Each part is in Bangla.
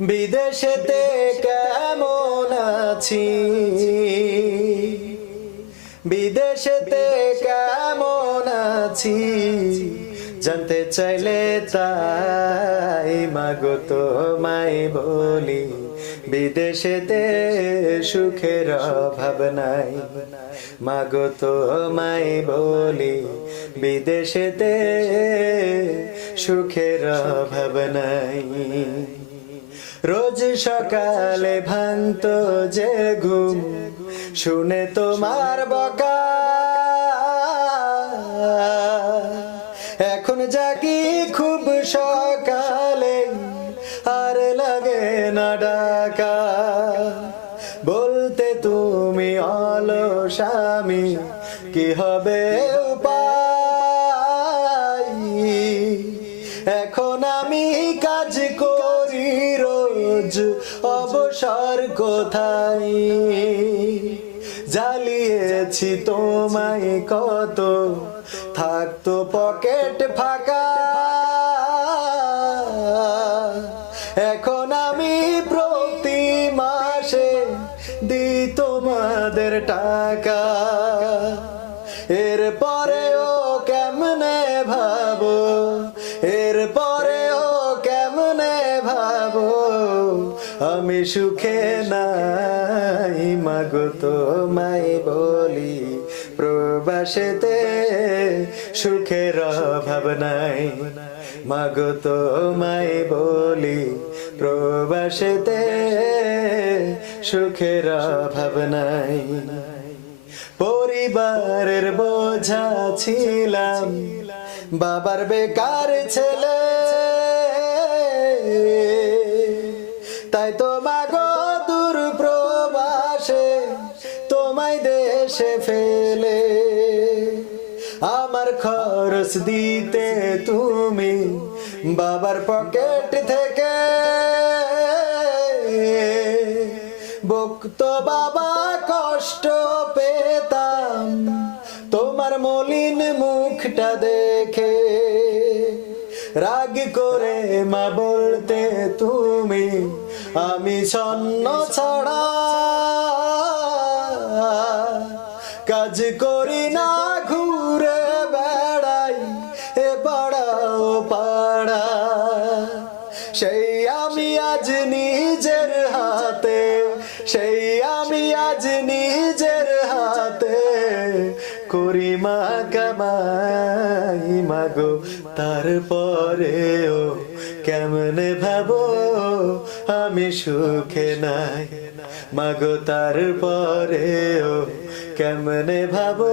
বিদেশেতে কেমন আছি, বিদেশেতে কেমন আছি, জানতে চাইলে তাই মাগো তোমায় বলি, বিদেশেতে সুখের অভাব নাই। মাগো তোমায় বলি, বিদেশেতে সুখের অভাব নাই। রোজ সকালে ভাঙতো যে ঘুম, শুনে তোমার বকা, এখন জাগি খুব সকালে, আর লাগে না ডাকা। বলতে তুমি অলস, আমি কি হবে উপায়? এখন আমি কাজ করি রোজ, অবসর কোথায়? জ্বালিয়েছি তোমায় কত, থাকতো পকেট ফাঁকা। এখন আমি প্রতি মাসে দিই তোমাদের টাকা। এরপরেও কেমনে ভাবো, এরপরেও কেমনে ভাবো, আমি সুখে নাই। মাগো তোমায় বলি, প্রবাসেতে সুখের অভাব নাই। মাগো তোমায় বলি, প্রবাসেতে সুখের অভাব নাই। পরিবারের বোঝা ছিলাম, বাবার বেকার ছেলে, তাই তো মাগো দূর প্রবাসে তোমায় দেশে ফেলে। আমার খরচ দিতে তুমি বাবার পকেট থেকে, বকতো বাবা কষ্ট পেতাম তোমার মলিন মুখটা দেখে। রাগ করে মা বলতে তুমি আমি ছন্ন ছাড়া, কাজ করি না ঘুরে বেড়াই এ পাড়া ও পাড়া। সেই আমি আজ নিজের হাতে, সেই আমি আজ নিজের হাতে করি মা কামাই। মাগো তারপরেও কেমনে ভাবো আমি সুখে নাই। মাগো তারপরেও কেমনে ভাবো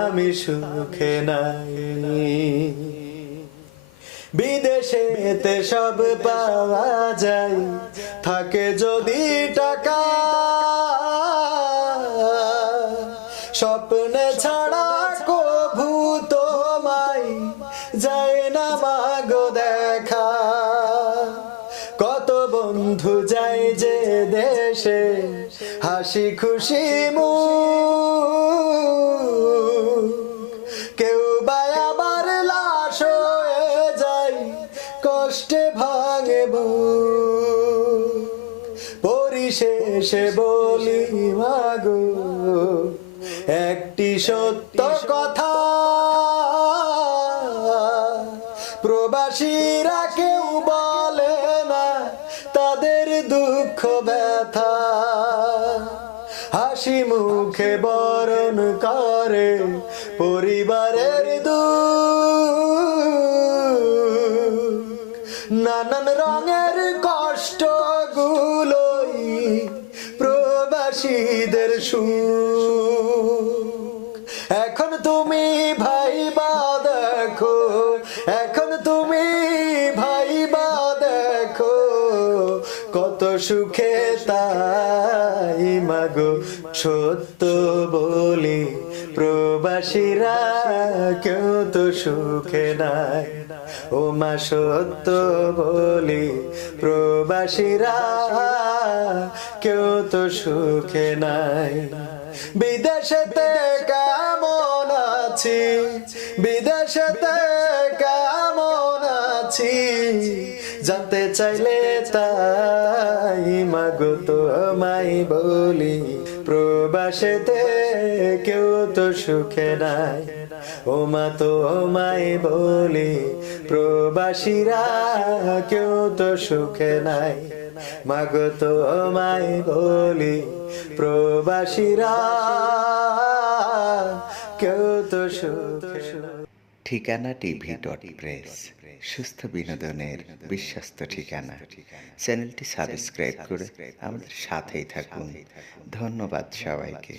আমি সুখে নাই। বিদেশেতে সব পাওয়া যায়, থাকে যদি টাকা, স্বপ্নে ছাড়া কভু তোমায় যায় না মাগো দেখা। কত বন্ধু যায় যে দেশে, হাসি খুশি মুখ, কেউ বা আবার লাশ হয়ে যায়, কষ্টে ভাঙে বুক। পরিশেষে বলি মাগো একটি সত্য কথা, প্রবাসীরা কেউ বলে না তাদের দুঃখ ব্যথা। হাসি মুখে বরণ করে পরিবারের দুঃখ, নানান রঙের কষ্ট গুলোই প্রবাসীদের সুখ। এখন তুমি ভাইবা দেখো, এখন তুমি ভাইবা দেখো, কত সুখে তাই মাগো সত্য বলি, প্রবাসীরা কেউ তো সুখে নাই। ও মা সত্য বলি, প্রবাসীরা কেউ তো সুখে নাই। বিদেশেতে কেমন আছি, বিদেশেতে কেমন আছি, জানতে চাইলে তাই মাগো তোমায় বলি, প্রবাসেতে কেউ তো সুখে নাই। ও মা তোমায় বলি, প্রবাসীরা কেউ তো সুখে নাই। মাগো তোমায় বলি, প্রবাসীরা কেউ তো সুখে নাই। ঠিকানা tv.press, সুস্থ বিনোদনের বিশ্বস্ত ঠিকানা। চ্যানেলটি সাবস্ক্রাইব করে আমাদের সাথেই থাকুন। ধন্যবাদ সবাইকে।